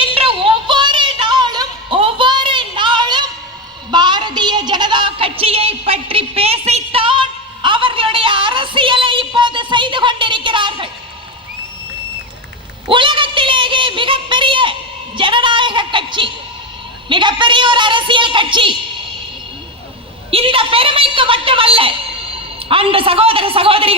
இன்று ஒவ்வொரு நாளும் ஒவ்வொரு நாளும் பாரதிய ஜனதா கட்சியை பற்றி பேசித்தான் அவர்களுடைய அரசியலை இப்போது செய்து கொண்டிருக்கிறார்கள். உலகத்திலேயே மிகப்பெரிய ஜனநாயக கட்சி மிகப்பெரிய ஒரு அரசியல் கட்சி. இந்த பெருமைக்கு மட்டுமல்ல அன்பு சகோதர சகோதரி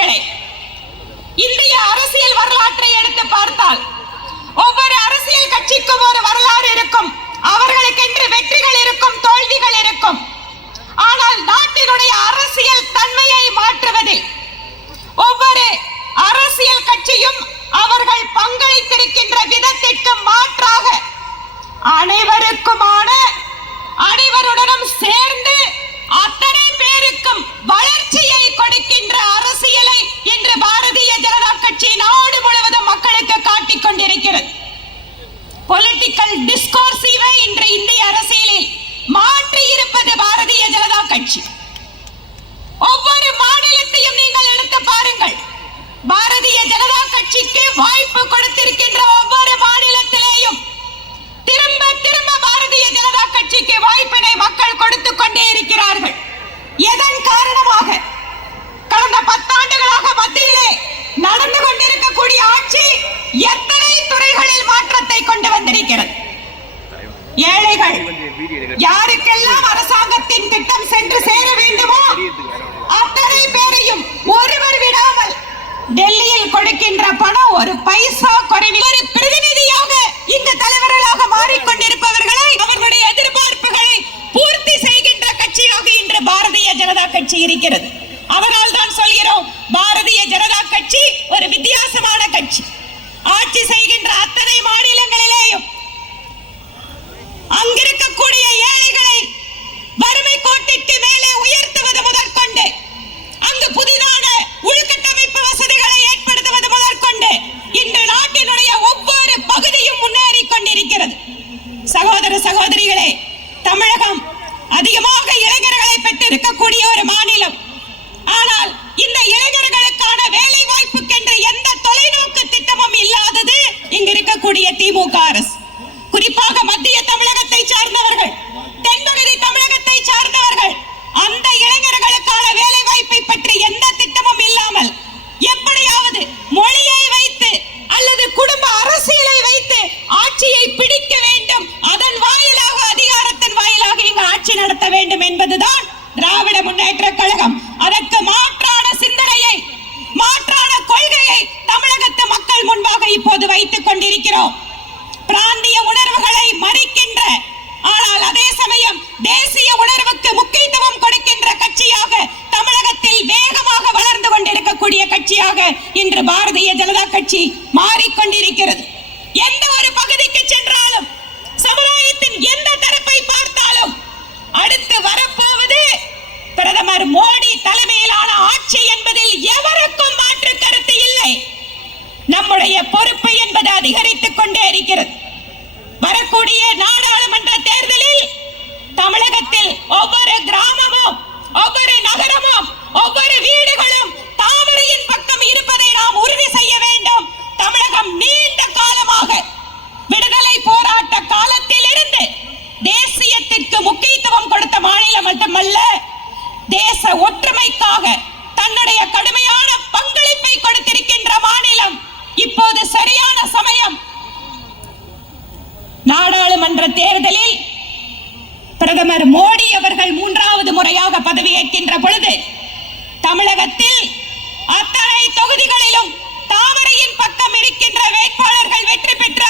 ஆனால் அரசியல் தன்மையை மாற்றுவதில் ஒவ்வொரு அரசியல் கட்சியும் அவர்கள் பங்களித்திருக்கின்ற விதத்திற்கு மாற்றாக அனைவருக்குமான அனைவருடனும் சேர்ந்து அத்தனை பேருக்கும் வளர்ச்சியை கொடுக்கின்ற அரசியலை இன்று பாரதிய ஜனதா கட்சி நாடு முழுவதும் மக்களுக்கு காட்டிக் கொண்டிருக்கிறது பொலிட்டிக்கல் டிஸ்கோர்சிவை இன்று இந்திய அரசியலில் மாற்றி இருப்பது பாரதிய ஜனதா கட்சி ஒவ்வொரு மாநிலத்தையும் நீங்கள் எடுத்து பாருங்கள் பாரதிய ஜனதா கட்சிக்கு வாய்ப்பு கொடுத்திருக்கின்ற ஒவ்வொரு மாநிலத்திலேயும் திரும்ப திரும்ப பாரதிய ஜனதா கட்சிக்கு வாய்ப்பினை மக்கள் கொடுத்துக் கொண்டே இருக்கிறார்கள் எதன் காரணமாக கடந்த பத்தாண்டுகளாக மத்தியிலே நடந்து கொண்டிருக்கக்கூடிய ஆட்சி எத்தனை துறைகளில் மாற்றத்தை கொண்டு வந்திருக்கிறது? ஏழைகள் யாருக்கெல்லாம் அரசாங்கத்தின் திட்டம் சென்று சேர வேண்டுமோ அத்தனை பேரையும் ஒருவர் விடாமல் டெல்லியில் கொடுக்கின்ற பணம் ஒரு பைசா குறைவில் ஒரு பிரதிநிதி இந்த தலைவர்களாக மாறிக்கொண்டிருப்பவர்களை அவர்களுடைய எதிர்பார்ப்புகளை பூர்த்தி செய்கின்ற கட்சியாக இன்று பாரதிய ஜனதா கட்சி இருக்கிறது அதனால் தான் சொல்கிறோம் பாரதிய ஜனதா கட்சி ஒரு வித்தியாசமான கட்சி. ஆட்சி செய்கின்ற அத்தனை மாநிலங்களிலேயும் அங்கிருக்கக்கூடிய ஏழைகளை வறுமை கோட்டிற்கு மேலே உயர்த்துவது முதற்கொண்டு அங்கு புதிதான உள்கட்டமைப்பு வசதிகளை ஏற்படுத்துவது முதற்கொண்டு இன்று நாட்டினுடைய ஒவ்வொரு பகுதியும் முன்னேறி கொண்டிருக்கிறது. சகோதர சகோதரிகளே தமிழகம் அதிகமாக இளைஞர்களை பெற்றிருக்கக்கூடிய ஒரு மாநிலம். இருக்கக்கூடிய திமுக அரசு வைத்துக் பிராந்திய உணர்வுகளை மறிக்கின்ற ஆனால் அதே சமயம் தேசிய உணர்வுக்கு முக்கியத்துவம் கொடுக்கின்ற கட்சியாக தமிழகத்தில் வேகமாக வளர்ந்து கொண்டிருக்கக்கூடிய கட்சியாக இன்று பாரதிய ஜனதா கட்சி மாறிக்கொண்டிருக்கிறது. எந்த ஒரு பகுதிக்கு நம்முடைய பொறுப்பு என்பது அதிகரித்துக் கொண்டே இருக்கிறது. வரக்கூடிய நாடாளுமன்ற தேர்தலில் தமிழகத்தில் ஒவ்வொரு கிராமமும் ஒவ்வொரு நகரமும் ஒவ்வொரு வீடுகளும் தாமரையின் பக்கம் இருப்பதை நாம் உறுதி செய்ய வேண்டும். தமிழகம் நீண்ட காலமாக விடுதலை போராட்ட காலத்தில் இருந்து தேசியத்திற்கு முக்கியத்துவம் கொடுத்த மாநிலம் மட்டுமல்ல தேச ஒற்றுமைக்காக பிரதமர் மோடி அவர்கள் மூன்றாவது முறையாக பதவியேற்கின்ற பொழுது தமிழகத்தில் அத்தனை தொகுதிகளிலும் தாமரையின் பக்கம் இருக்கின்ற வேட்பாளர்கள் வெற்றி பெற்ற